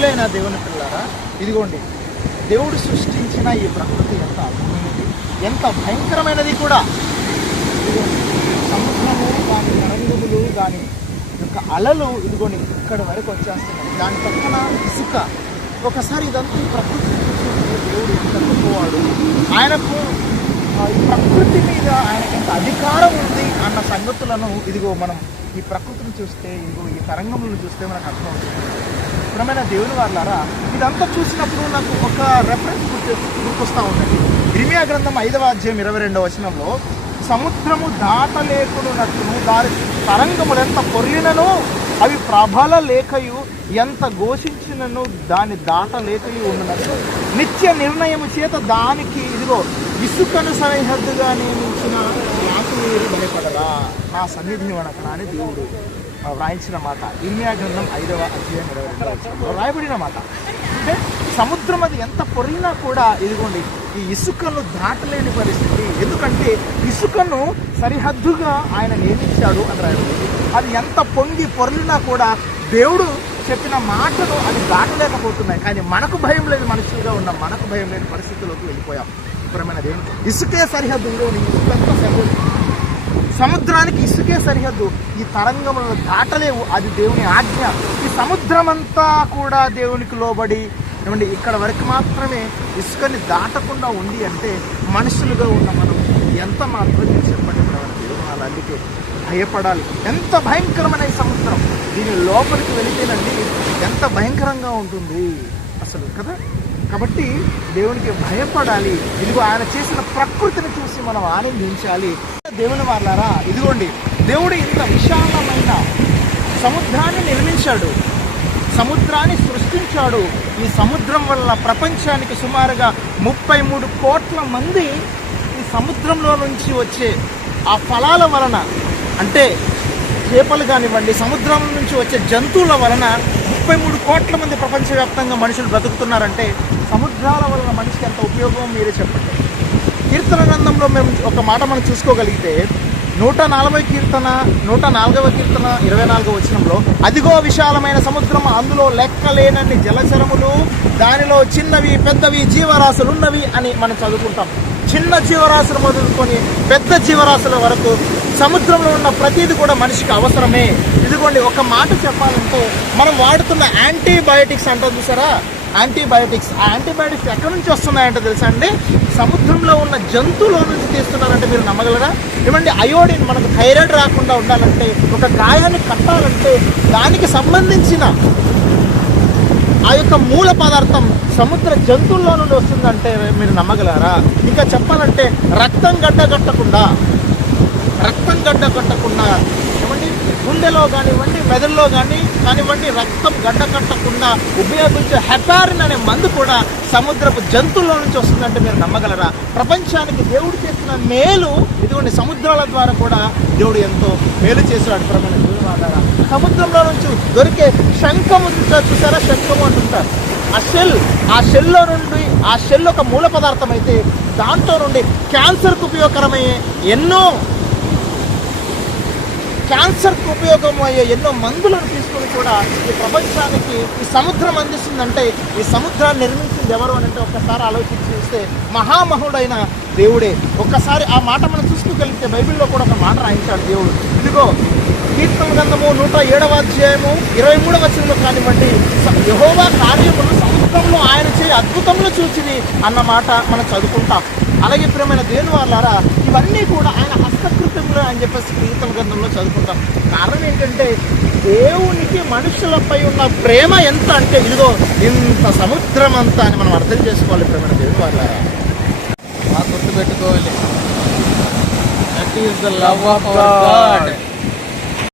ప్రియులైన దేవుని పిల్లారా ఇదిగోండి దేవుడు సృష్టించిన ఈ ప్రకృతి ఎంత అద్భుతమైనది ఎంత భయంకరమైనది కూడా. సముద్రము దాని తరంగులు దాని యొక్క అలలు ఇదిగోండి ఇక్కడ వరకు వచ్చేస్తున్నాయి. దాని పక్కన ఇసుక. ఒకసారి ఇదంతా ఈ ప్రకృతి దేవుడు ఎంత గొప్పవాడు ఆయనకు ఈ ప్రకృతి మీద ఆయనకి ఎంత అధికారం ఉంది అన్న సంగతులను ఇదిగో మనం ఈ ప్రకృతిని చూస్తే ఇదిగో ఈ తరంగములను చూస్తే మనకు అర్థమవుతుంది. ప్రియమైన దేవుని వాళ్ళారా ఇదంతా చూసినప్పుడు నాకు ఒక రెఫరెన్స్ గుర్తు గుర్తొస్తూ ఉందండి ఇర్మియా గ్రంథం ఐదవ అధ్యాయం ఇరవై రెండవ వచనంలో సముద్రము దాటలేకున్నట్టును దాని తరంగములు ఎంత పొర్లినను అవి ప్రభల లేఖయు ఎంత ఘోషించినను దాని దాటలేకయు ఉన్నట్టు. నిత్య నిర్ణయము చేత దానికి ఇదిగో ఇసుకను సరిహద్దుగా నియమించిన నాకు మీరు భయపడరా? నా సన్నిధి వనకనా అని దేవుడు. వ్రాయించిన మాట. ఇర్మియా గ్రంథం ఐదవ అధ్యాయం ఇరవై రెండవ రాయబడిన మాట. అంటే సముద్రం అది ఎంత పొరినా కూడా ఇదిగోండి ఈ ఇసుకను దాటలేని పరిస్థితి. ఎందుకంటే ఇసుకను సరిహద్దుగా ఆయన నియమించాడు అని రాయబడింది. అది ఎంత పొంగి పొర్లినా కూడా దేవుడు చెప్పిన మాటలు అది దాటలేకపోతున్నాయి. కానీ మనకు భయం లేని మనుషులుగా ఉన్న మనకు భయం లేని పరిస్థితుల్లోకి వెళ్ళిపోయాం. ఇప్పుడమైన దేవుని ఇసుకే సరిహద్దు. ఇసుకంతా సరిహద్దు సముద్రానికి ఇసుకే సరిహద్దు. ఈ తరంగములను దాటలేవు. అది దేవుని ఆజ్ఞ. ఈ సముద్రమంతా కూడా దేవునికి లోబడి ఏమండి ఇక్కడ వరకు మాత్రమే ఇసుకని దాటకుండా ఉంది అంటే మనుషులుగా ఉన్న మనం ఎంత మాత్రం చెప్పండి దేవుడు అందుకే భయపడాలి. ఎంత భయంకరమైన ఈ సముద్రం. దీని లోపలికి వెళితేనండి ఎంత భయంకరంగా ఉంటుంది అసలు కదా? కాబట్టి దేవునికి భయపడాలి. ఇదిగో ఆయన చేసిన ప్రకృతిని చూసి మనం ఆనందించాలి. దేవుని వాళ్ళారా ఇదిగోండి దేవుడు ఇంత విశాలమైన సముద్రాన్ని నిర్మించాడు. సముద్రాన్ని సృష్టించాడు. ఈ సముద్రం వల్ల ప్రపంచానికి సుమారుగా ముప్పై మూడు కోట్ల మంది ఈ సముద్రంలో నుంచి వచ్చే ఆ ఫలాల వలన అంటే చేపలు కానివ్వండి సముద్రం నుంచి వచ్చే జంతువుల వలన ముప్పై మూడు కోట్ల మంది ప్రపంచవ్యాప్తంగా మనుషులు బ్రతుకుతున్నారంటే సముద్రాల వలన మనిషికి ఎంత ఉపయోగం మీరే చెప్పండి. కీర్తన గ్రంథంలో మేము ఒక మాట మనం చూసుకోగలిగితే నూట నలభై కీర్తన నూట నాలుగవ కీర్తన ఇరవై నాలుగవ వచనంలో అదిగో విశాలమైన సముద్రం అందులో లెక్కలేనన్ని జలచరములు దానిలో చిన్నవి పెద్దవి జీవరాశులు ఉన్నవి అని మనం చదువుకుంటాం. చిన్న జీవరాశులు మొదలుకొని పెద్ద జీవరాశుల వరకు సముద్రంలో ఉన్న ప్రతిది కూడా మనిషికి అవసరమే. ఇదిగోండి ఒక మాట చెప్పాలంటే మనం వాడుతున్న యాంటీబయోటిక్స్ అంటారు చూసారా? యాంటీబయోటిక్స్ ఆ యాంటీబయోటిక్స్ ఎక్కడి నుంచి వస్తున్నాయంటే తెలుసా అండి సముద్రంలో ఉన్న జంతువుల నుంచి తీస్తున్నారంటే మీరు నమ్మగలరా? ఏమండి అయోడిన్ మనకు థైరాయిడ్ రాకుండా ఉండాలంటే ఒక గాయాన్ని కట్టాలంటే దానికి సంబంధించిన ఆ యొక్క మూల పదార్థం సముద్ర జంతువుల్లో నుండి వస్తుందంటే మీరు నమ్మగలరా? ఇంకా చెప్పాలంటే రక్తం గడ్డ కట్టకుండా రక్తం గడ్డ కట్టకుండా గుండెలో కానివ్వండి మెదడులో కానీ కానివ్వండి రక్తం గడ్డ కట్టకుండా ఉపయోగించే హెపారిన్ అనే మందు కూడా సముద్రపు జంతువుల నుంచి వస్తుందంటే మీరు నమ్మగలరా? ప్రపంచానికి దేవుడు చేసిన మేలు ఇదిగోండి సముద్రాల ద్వారా కూడా దేవుడు ఎంతో మేలు చేశాడు. ప్రపంచ సముద్రంలో నుంచి దొరికే శంఖము చూసారా చూసారా? శంఖము అంటుంటారు. ఆ షెల్ ఆ షెల్లో నుండి ఆ షెల్ ఒక మూల పదార్థం అయితే దాంట్లో నుండి క్యాన్సర్కు ఉపయోగకరమయ్యే ఎన్నో క్యాన్సర్కి ఉపయోగమయ్యే ఎన్నో మందులను తీసుకొని కూడా ఈ ప్రపంచానికి ఈ సముద్రం అందిస్తుందంటే ఈ సముద్రాన్ని నిర్మించింది ఎవరు అని అంటే ఒక్కసారి ఆలోచించి చూస్తే మహామహుడైన దేవుడే. ఒక్కసారి ఆ మాట మనం చూసుకోగలిగితే బైబిల్లో కూడా ఒక మాట రాయించాడు దేవుడు. ఇదిగో కీర్తన గ్రంథము నూట ఏడవ అధ్యాయము ఇరవై మూడవ వచనంలో కానివ్వండి యహోవా కార్యములు సముద్రంలో ఆయన చేయ అద్భుతములు చూచిది అన్న మాట మనం చదువుకుంటాం. అలాగే ప్రియమైన దేవుని వాళ్ళారా ఇవన్నీ కూడా ఆయన హస్తకృత్యములు అని చెప్పేసి కీర్తన గ్రంథంలో చదువుకుంటాం. కారణం ఏంటంటే దేవునికి మనుషులపై ఉన్న ప్రేమ ఎంత అంటే ఇదిగో ఇంత సముద్రం అంతా అని మనం అర్థం చేసుకోవాలి ప్రియమైన దేవుని వాళ్ళారా బాగా గుర్తుపెట్టుకోవాలి that is the love of God